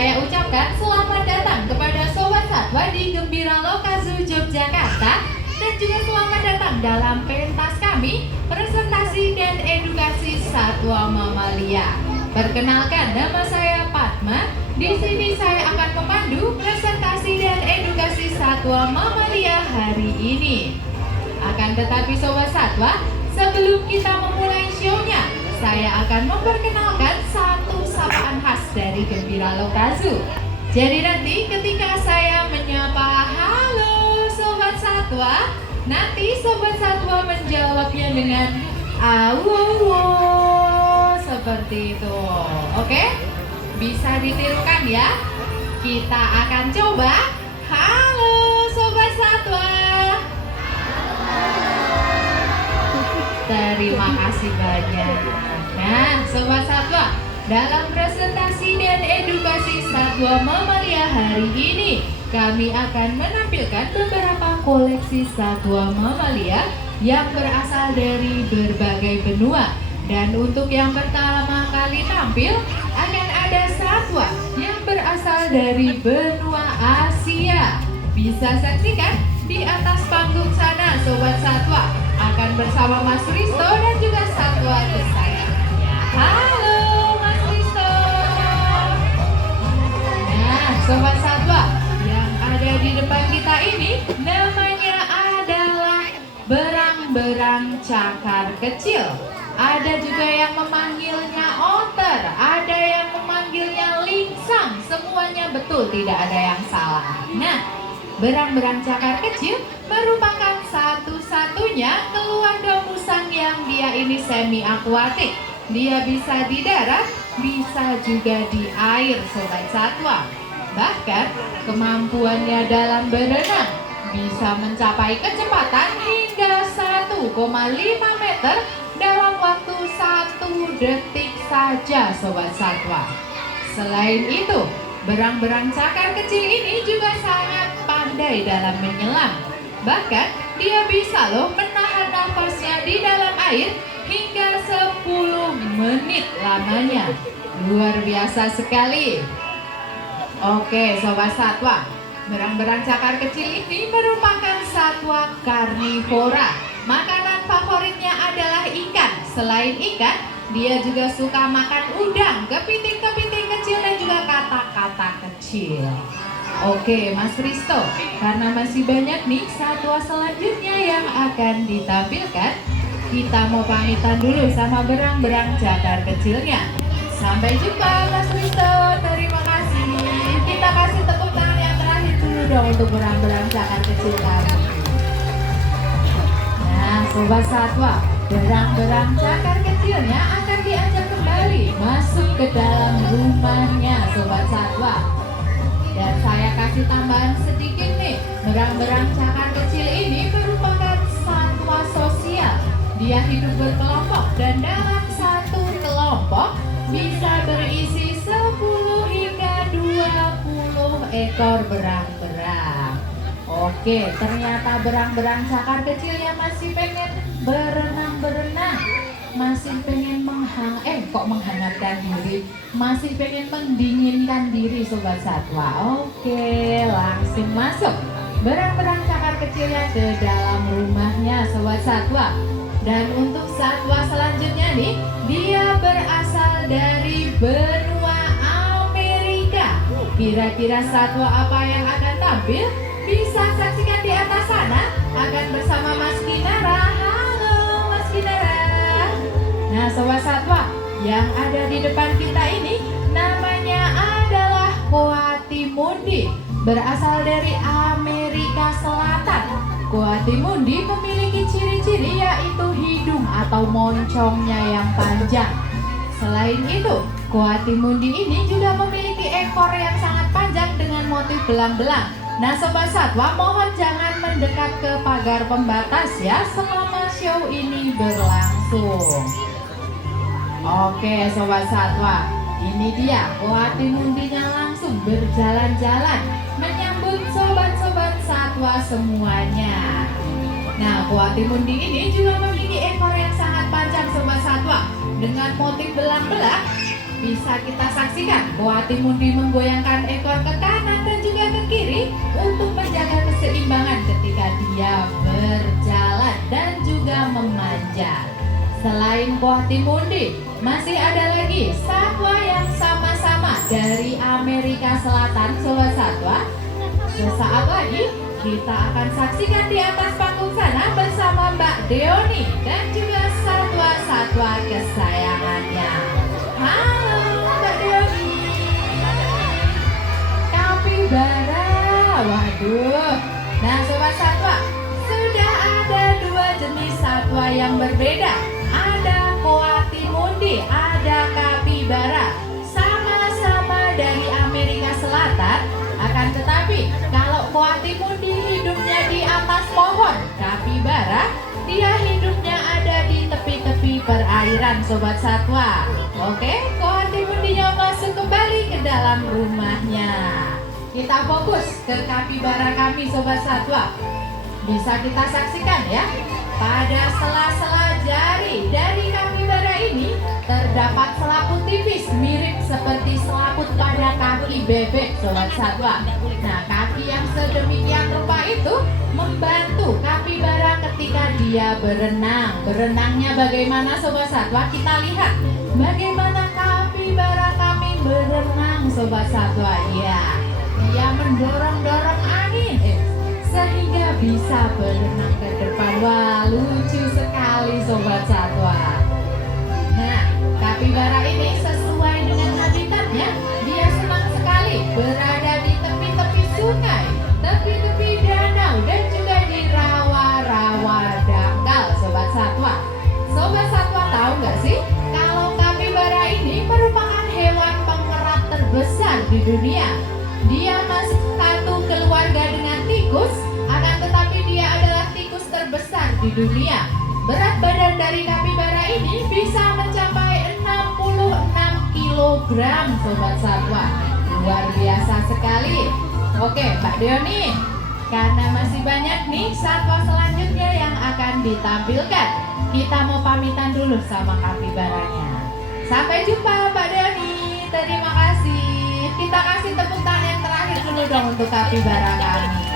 saya ucapkan selamat datang kepada Sobat Satwa di Gembira Loka Zoo Yogyakarta. Dan juga selamat datang dalam pentas kami, presentasi dan edukasi satwa mamalia. Perkenalkan, nama saya Padma. Di sini saya akan memandu presentasi dan edukasi satwa mamalia hari ini. Akan tetapi Sobat Satwa, sebelum kita memulai show-nya, saya akan memperkenalkan satu sapaan khas dari Gembira Loka Zoo. Jadi nanti ketika saya menyapa halo Sobat Satwa, nanti Sobat Satwa menjawabnya dengan awowo seperti itu. Oke? Bisa ditirukan ya? Kita akan coba. Halo Sobat Satwa. Terima kasih banyak. Nah, Sobat Satwa, dalam presentasi dan edukasi satwa mamalia hari ini, kami akan menampilkan beberapa koleksi satwa mamalia yang berasal dari berbagai benua. Dan untuk yang pertama kali tampil, akan ada satwa yang berasal dari benua Asia. Bisa saksikan di atas panggung sana, Sobat Satwa. Akan bersama Mas Risto dan juga satwa kesayangannya. Halo Mas Risto. Nah, Sobat Satwa, yang ada di depan kita ini namanya adalah berang-berang cakar kecil. Ada juga yang memanggilnya otter, ada yang memanggilnya lingsang. Semuanya betul, tidak ada yang salah. Nah, berang-berang cakar kecil merupakan satu-satunya keluarga musang yang dia ini semi akuatik. Dia bisa di darat, bisa juga di air, Sobat Satwa. Bahkan kemampuannya dalam berenang bisa mencapai kecepatan hingga 1,5 meter dalam waktu 1 detik saja, Sobat Satwa. Selain itu, berang-berang cakar kecil ini juga sangat pandai dalam menyelam. Bahkan dia bisa loh menahan nafasnya di dalam air hingga 10 menit lamanya. Luar biasa sekali. Oke Sobat Satwa, berang-berang cakar kecil ini merupakan satwa karnivora. Makanan favoritnya adalah ikan. Selain ikan, dia juga suka makan udang, kepiting-kepiting kecil dan juga katak-katak kecil. Oke Mas Risto, karena masih banyak nih satwa selanjutnya yang akan ditampilkan, kita mau pamitan dulu sama berang-berang cakar kecilnya. Sampai jumpa Mas Risto, terima kasih. Kita kasih tepuk tangan yang terakhir dulu dong untuk berang-berang cakar kecil kami. Nah Sobat Satwa, berang-berang cakar kecilnya akan diajak kembali masuk ke dalam rumahnya, Sobat Satwa. Dan saya kasih tambahan sedikit nih, berang-berang cakar kecil ini merupakan satwa sosial. Dia hidup berkelompok dan dalam satu kelompok bisa berisi 10 hingga 20 ekor berang-berang. Oke, ternyata berang-berang cakar kecilnya masih pengen berenang-berenang, masih pengen menghangatkan diri, masih pengen mendinginkan diri, Sobat Satwa. Oke, langsung masuk berang-berang cakar kecilnya ke dalam rumahnya, Sobat Satwa. Dan untuk satwa selanjutnya nih, dia berasal dari benua Amerika. Kira-kira satwa apa yang akan tampil? Bisa saksikan di atas sana, akan bersama Mas Kinara. Halo Mas Kinara. Nah Sobat Satwa, yang ada di depan kita ini namanya adalah Coatimundi, berasal dari Amerika Selatan. Coatimundi memiliki ciri-ciri yaitu hidung atau moncongnya yang panjang. Selain itu, Coatimundi ini juga memiliki ekor yang sangat panjang dengan motif belang-belang. Nah Sobat Satwa, mohon jangan mendekat ke pagar pembatas ya selama show ini berlangsung. Oke Sobat Satwa, ini dia Coatimundinya langsung berjalan-jalan menyambut sobat-sobat satwa semuanya. Nah Coatimundi ini juga memiliki ekor yang sangat panjang, Sobat Satwa, dengan motif belang-belang. bisa kita saksikan Coatimundi menggoyangkan ekor ke kanan dan juga ke kiri untuk menjaga keseimbangan ketika dia berjalan dan juga memanjat. Selain Coatimundi, masih ada lagi satwa yang sama-sama dari Amerika Selatan, Sobat Satwa. Sesaat lagi kita akan saksikan di atas panggung sana bersama Mbak Deoni dan juga satwa-satwa kesayangannya. Halo Mbak Deoni. Kapibara. Waduh. Nah Sobat Satwa, sudah ada dua jenis satwa yang berbeda. Ada Coatimundi, ada kapibara. Sama-sama dari Amerika Selatan. Akan tetapi kalau Coatimundi hidupnya di atas pohon, kapibara dia hidupnya ada di tepi-tepi perairan Sobat Satwa. Oke, Coatimundinya masuk kembali ke dalam rumahnya. Kita fokus ke kapibara kami Sobat Satwa. Bisa kita saksikan ya, pada sela-sela jari dari kapibara ini terdapat selaput tipis mirip seperti selaput pada kaki bebek Sobat Satwa. Nah, kaki yang sedemikian rupa itu membantu kapibara ketika dia berenang. Berenangnya bagaimana Sobat Satwa? Kita lihat bagaimana kapibara kami berenang Sobat Satwa. Ya, dia mendorong-dorong angin sehingga bisa berenang ke depan. Wah, lucu sekali Sobat Satwa. Nah, kapibara ini sesuai dengan habitatnya, dia senang sekali berada di tepi-tepi sungai, tepi-tepi danau, dan juga di rawa-rawa dangkal Sobat Satwa. Sobat Satwa tahu nggak sih kalau kapibara ini merupakan hewan pengerat terbesar di dunia. Dia masih satu keluarga dengan tikus, akan tetapi dia adalah tikus terbesar di dunia. Berat badan dari kapibara ini bisa mencapai 66 kg Sobat Satwa. Luar biasa sekali. Oke Mbak Deoni, karena masih banyak nih satwa selanjutnya yang akan ditampilkan, kita mau pamitan dulu sama kapibaranya. Sampai jumpa Mbak Deoni. Terima kasih. Kita kasih tepuk tangan yang terakhir dulu dong untuk kapibara kami.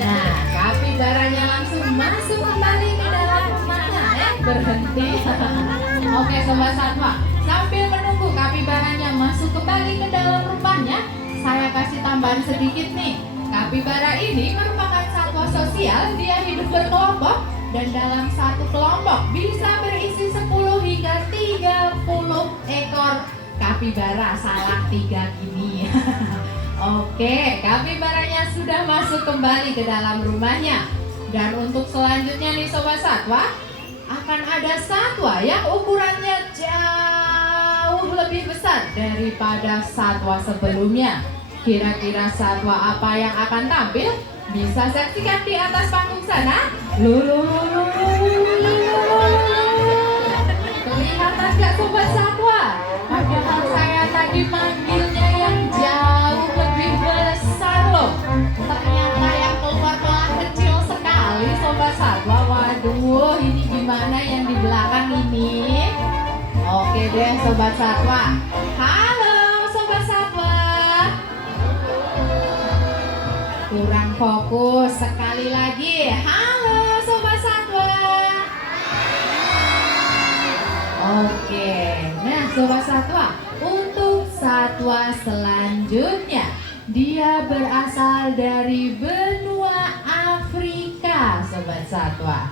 Nah, kapibaranya langsung masuk kembali ke dalam rumahnya. Berhenti. Oke Sobat Satwa, sambil menunggu kapibaranya masuk kembali ke dalam rumahnya, saya kasih tambahan sedikit nih. Kapibara ini merupakan satwa sosial. Dia hidup berkelompok dan dalam satu kelompok bisa berisi 10 hingga 30 ekor kapibara. Salah 3 gini. Oke, kapibaranya sudah masuk kembali ke dalam rumahnya. Dan untuk selanjutnya nih Sobat Satwa, akan ada satwa yang ukurannya jauh lebih besar daripada satwa sebelumnya. Kira-kira satwa apa yang akan tampil? Bisa saksikan di atas panggung sana. Kelihatan gak Sobat Satwa? Padahal saya tadi manggilnya yang jauh lebih besar loh. Ternyata yang keluar malah kecil sekali Sobat Satwa. Waduh, ini gimana yang di belakang ini? Oke deh Sobat Satwa. Halo Sobat Satwa. Kurang fokus sekali lagi. Halo Sobat Satwa. Oke, nah Sobat Satwa, untuk satwa selanjutnya, dia berasal dari benua Afrika Sobat Satwa.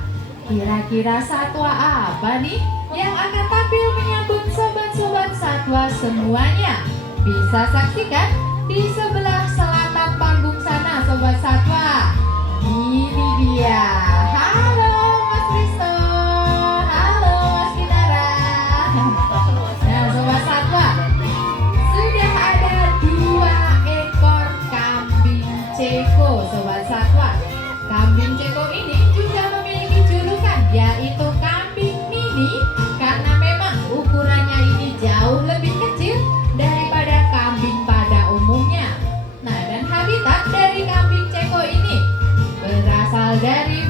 Kira-kira satwa apa nih yang akan tampil menyambut sobat-sobat satwa semuanya? Bisa saksikan di sebelah selatan panggung sana Sobat Satwa. Ini dia. Halo Mas Risto. Halo Mas Kinara. Nah Sobat Satwa, sudah ada 2 ekor kambing ceko Sobat Satwa. Kambing ceko ini juga memiliki julukan yaitu kambing mini karena memang ukurannya ini jauh lebih kecil daripada kambing pada umumnya. Nah, dan habitat dari kambing ceko ini berasal dari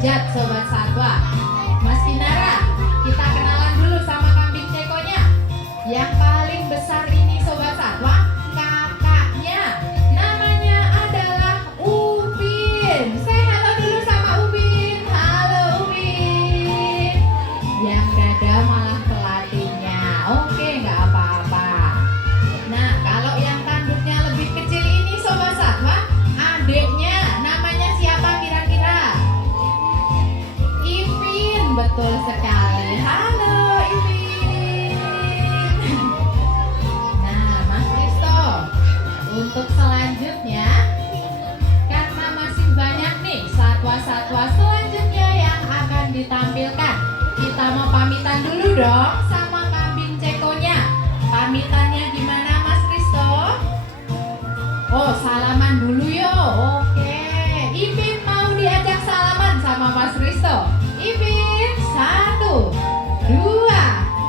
manjat Sobat Satwa. Mas Kinara, kita kenalan dulu sama kambing cekonya. Yang paling besar ini Sobat Satwa, kakaknya. Namanya adalah Upin. Say halo dulu sama Upin. Halo Upin. Yang dada malah pelatihnya. Oke, nggak apa-apa. Nah, kalau yang tanduknya lebih kecil ini Sobat Satwa, adiknya. Namanya siapa kira-kira? Ipin, betul sekali. Halo Ipin. Nah, Mas Risto, untuk selanjutnya, karena masih banyak nih satwa-satwa selanjutnya yang akan ditampilkan, kita mau pamitan dulu dong sama kambing cekonya. Pamitannya gimana Mas Risto? Oh, salaman dulu yo. Oke, Ipin mau diajak salaman sama Mas Risto. Ipin, 1, 2,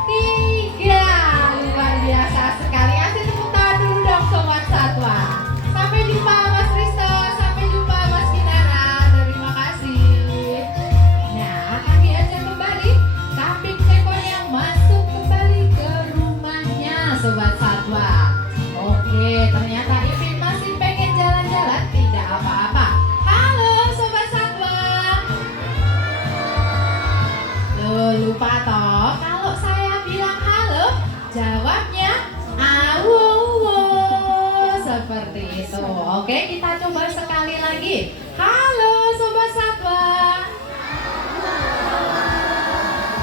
3. Luar biasa sekali. Kasih tepuk tangan dulu dong Sobat Satwa. Sampai jumpa Mas Risto, sampai jumpa Mas Kinara. Terima kasih. Nah, akan diajak kembali kambing cekonya masuk kembali ke rumahnya Sobat Satwa. Oke, ternyata Ipin masih pengen jalan-jalan, tidak apa-apa. Halo Sobat Satwa. Loh, lupa toh, kalau saya bilang halo, jawabnya awo. Seperti itu. Oke, kita coba sekali lagi. Halo Sobat Satwa.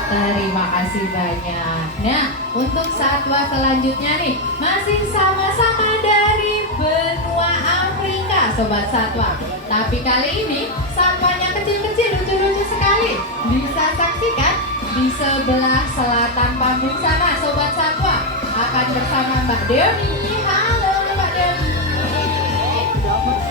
Terima kasih banyak. Nah, untuk satwa selanjutnya nih, masih sama-sama dari benua Afrika Sobat Satwa. Tapi kali ini satwanya kecil-kecil, lucu-lucu sekali. Bisa saksikan di sebelah selatan panggung sana Sobat Satwa. Akan bersama Mbak Deoni. Halo Mbak Deoni.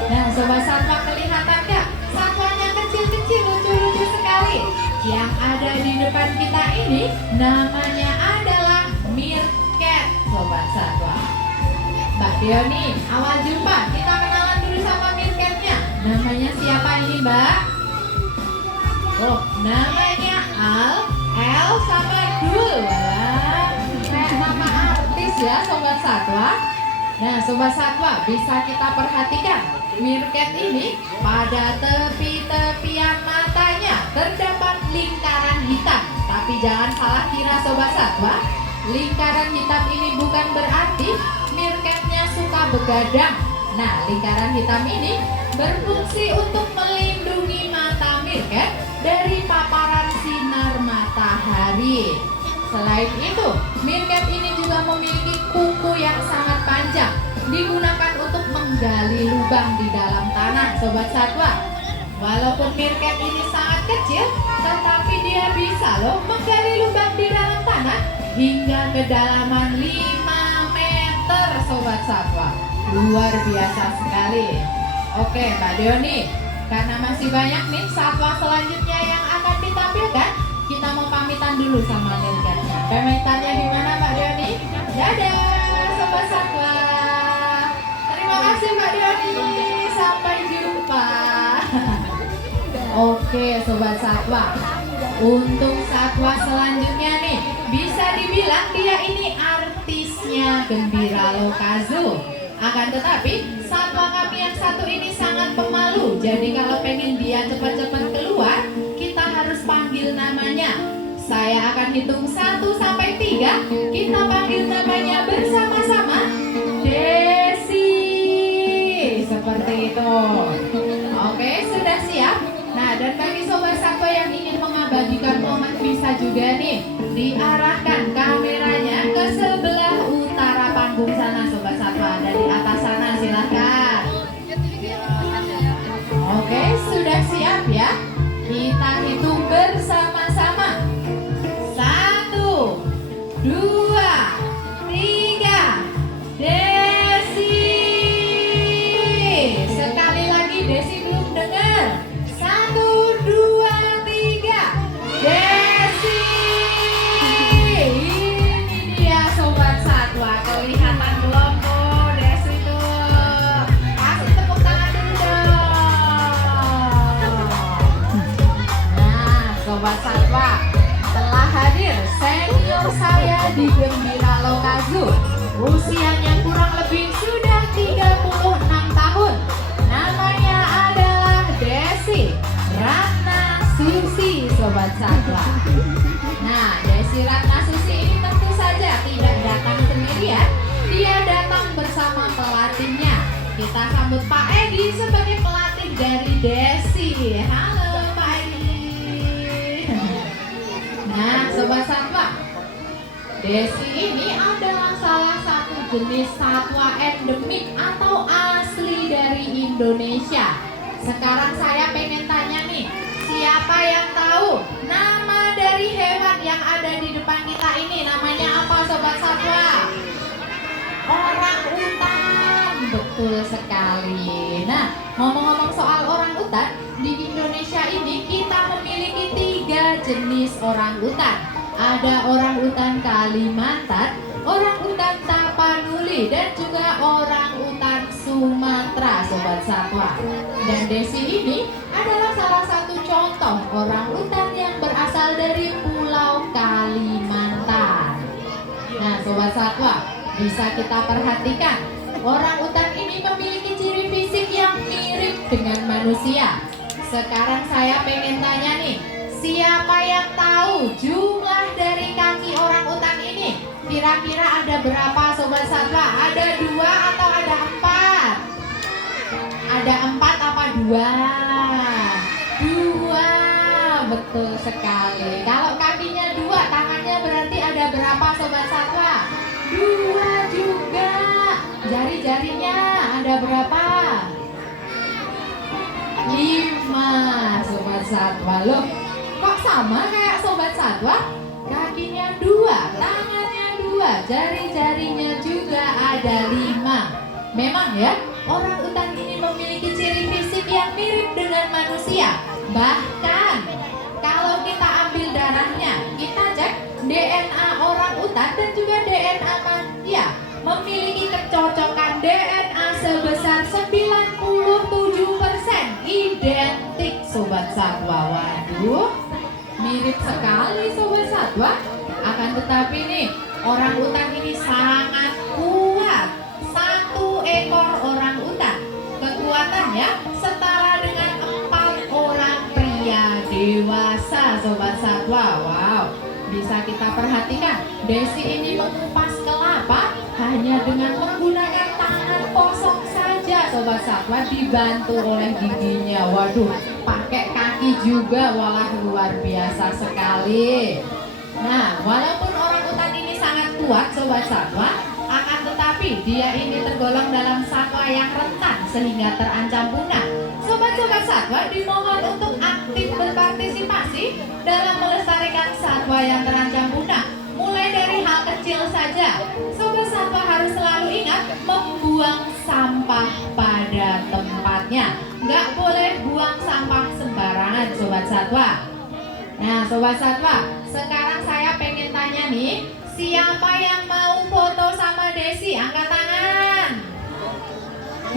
Nah Sobat Satwa, kelihatan gak? Satwanya kecil-kecil, lucu-lucu sekali. Yang ada di depan kita ini namanya adalah meerkat Sobat Satwa. Mbak Deoni, awal jumpa kita kenalan dulu sama meerkatnya. Namanya siapa ini Mbak? Oh, namanya Al, El sama Dul. Wah, kayak nama artis ya Sobat Satwa. Nah Sobat Satwa, bisa kita perhatikan meerkat ini pada tepi-tepian matanya terdapat lingkaran hitam. Tapi jangan salah kira Sobat Satwa, lingkaran hitam ini bukan berarti meerkatnya suka begadang. Nah, lingkaran hitam ini berfungsi untuk melindungi mata meerkat dari paparan sinar matahari. Selain itu, meerkat ini juga memiliki kuku yang sangat panjang, digunakan untuk menggali lubang di dalam tanah Sobat Satwa. Walaupun meerkat ini sangat kecil, tetapi dia bisa loh menggali lubang di dalam tanah hingga kedalaman 5 meter Sobat Satwa. Luar biasa sekali. Oke Mbak Deoni, karena masih banyak nih satwa selanjutnya yang akan ditampilkan, kita mau pamitan dulu sama meerkatnya. Pamitannya di mana Mbak Deoni? Dadah Sobat Satwa. Terima kasih Mbak Deoni. Sampai jumpa. Oke Sobat Satwa, untuk satwa selanjutnya nih, bisa dibilang dia ini artisnya Gembira Lokazu. Akan tetapi satwa kami yang satu ini sangat pemalu. Jadi kalau pengen dia cepat-cepat keluar, kita harus panggil namanya. Saya akan hitung 1 sampai 3. Kita panggil namanya bersama-sama. Desi. Seperti itu. Oke, sudah siap? Nah, dan bagi Sobat Satwa yang ingin mengabadikan momen, bisa juga nih diarahkan kameranya ke sebelah utara panggung sana Sobat Satwa. Dari atas sana silahkan. Oke, sudah siap ya? Kita hitung bersama-sama. 1, 2, 3. Desi. Sekali lagi, Desi belum dengar. 1, 2, 3. Desi. Sobat Satwa, telah hadir senior saya di Gembira Lokazu. Usianya kurang lebih sudah 36 tahun. Namanya adalah Desi Ratna Susi, Sobat Satwa. Nah, Desi Ratna Susi ini tentu saja tidak datang sendirian. Dia datang bersama pelatihnya. Kita sambut Pak Edi sebagai pelatih dari Desi. Halo Pak Edi. Nah, Sobat Satwa, Desi ini adalah salah satu jenis satwa endemik atau asli dari Indonesia. Sekarang saya pengen tanya nih, siapa yang tahu nama dari hewan yang ada di depan kita ini? Namanya apa, Sobat Satwa? Orang utan, betul sekali. Nah, ngomong-ngomong soal orang utan, di Indonesia ini kita memiliki 3 jenis orang utan. Ada orang utan Kalimantan, orang utan Tapanuli, dan juga orang utan Sumatera, Sobat Satwa. Dan Desi ini adalah salah satu contoh orang utan yang berasal dari Pulau Kalimantan. Nah, Sobat Satwa, bisa kita perhatikan, orang utan ini memiliki ciri fisik yang mirip dengan manusia. Sekarang saya pengen tanya nih, siapa yang tahu jumlah dari kaki orang utan ini? Kira-kira ada berapa, Sobat Satwa? Ada 2 atau ada 4? Ada 4 apa 2? 2, betul sekali. Kalau kakinya 2, tangannya berarti ada berapa, Sobat Satwa? 2 juga. Jari-jarinya ada berapa? 5, Sobat Satwa. Loh, kok sama kayak Sobat Satwa? Kakinya 2, tangannya 2, jari-jarinya juga ada 5. Memang ya, orang utan ini memiliki ciri fisik yang mirip dengan manusia. Bahkan kalau kita ambil darahnya, kita cek DNA orang utan dan juga DNA manusia memiliki kecocokan DNA sebesar 97%, identik, Sobat Satwa. Waduh, mirip sekali, Sobat Satwa. Akan tetapi nih, orang utan ini sangat kuat. 1 ekor orang utan kekuatannya setara dengan 4 orang pria dewasa, Sobat Satwa. Wow, bisa kita perhatikan, Desi ini mengupas kelapa hanya dengan menggunakan tangan kosong saja, Sobat Satwa, dibantu oleh giginya. Waduh, pakai kaki juga, walah luar biasa sekali. Nah, walaupun orang utan ini sangat kuat, Sobat Satwa, akan tetapi dia ini tergolong dalam satwa yang rentan sehingga terancam punah. Sobat-sobat Satwa dimohon untuk aktif berpartisipasi dalam melestarikan satwa yang terancam punah. Mulai dari hal kecil saja, Sobat Satwa harus selalu ingat membuang sampah pada tempatnya. Nggak boleh buang sampah sembarangan, Sobat Satwa. Nah, Sobat Satwa, sekarang saya pengen tanya nih, siapa yang mau foto sama Desi? Angkat tangan.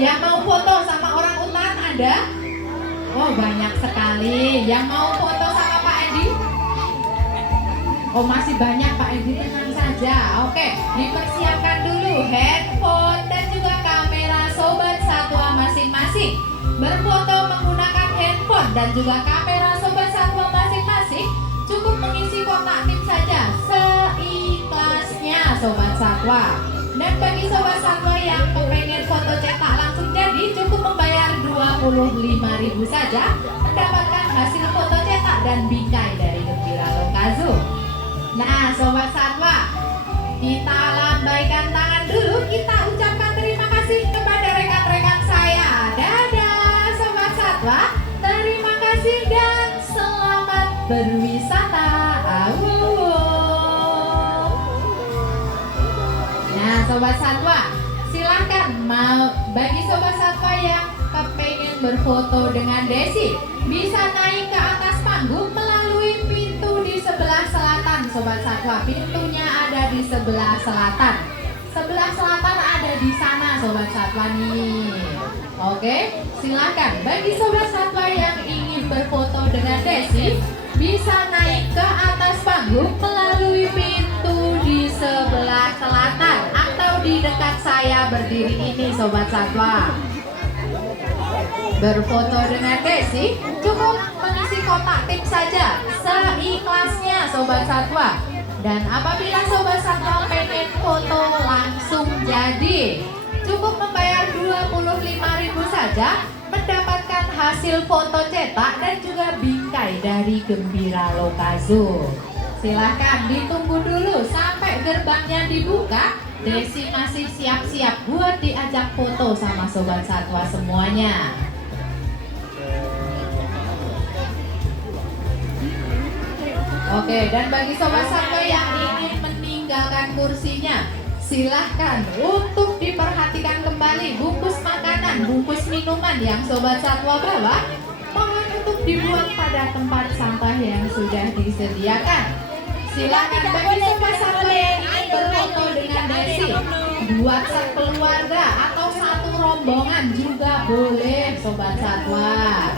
Yang mau foto sama orang utan ada? Oh, banyak sekali. Yang mau foto sama Pak Edi? Oh, masih banyak, Pak Edi, tenang saja. Oke, dipersiapkan dulu handphone dan juga kamera Sobat Satwa masing-masing. Berfoto menggunakan handphone dan juga kamera Sobat Satwa masing-masing. Cukup mengisi kotak tip saja seikhlasnya, Sobat Satwa. Dan bagi Sobat Satwa yang kepengen foto cetak langsung jadi, cukup membayar 25.000 saja, mendapatkan hasil foto cetak dan bingkai dari Gembira Lokazu. Nah, Sobat Satwa, kita lambaikan tangan dulu, kita ucapkan terima kasih kepada rekan-rekan saya. Dadah, Sobat Satwa, terima kasih dan selamat berwisata. Nah, Sobat Satwa, silahkan bagi Sobat Satwa yang kepengen berfoto dengan Desi, bisa naik ke atas panggung melalui pintu di sebelah selatan, Sobat Satwa. Pintunya ada di sebelah selatan. Sebelah selatan ada di sana, Sobat Satwa nih. Oke, silakan bagi Sobat Satwa yang ingin berfoto dengan Desi, bisa naik ke atas panggung melalui pintu di sebelah selatan atau di dekat saya berdiri ini Sobat Satwa. Berfoto dengan Desi cukup mengisi kotak tip saja seikhlasnya Sobat Satwa. Dan apabila Sobat Satwa pengen foto langsung jadi, cukup membayar 25.000 saja, mendapatkan hasil foto cetak dan juga bingkai dari Gembira Lokazo. Silahkan ditunggu dulu sampai gerbangnya dibuka. Desi masih siap-siap buat diajak foto sama Sobat Satwa semuanya. Oke, dan bagi Sobat Satwa yang ingin meninggalkan kursinya, silahkan untuk diperhatikan kembali bungkus makanan, bungkus minuman yang Sobat Satwa bawa, mohon untuk dibuang pada tempat sampah yang sudah disediakan. Silahkan bagi Sobat Satwa yang ingin berfoto dengan Desi, buat keluarga atau satu rombongan juga boleh Sobat Satwa.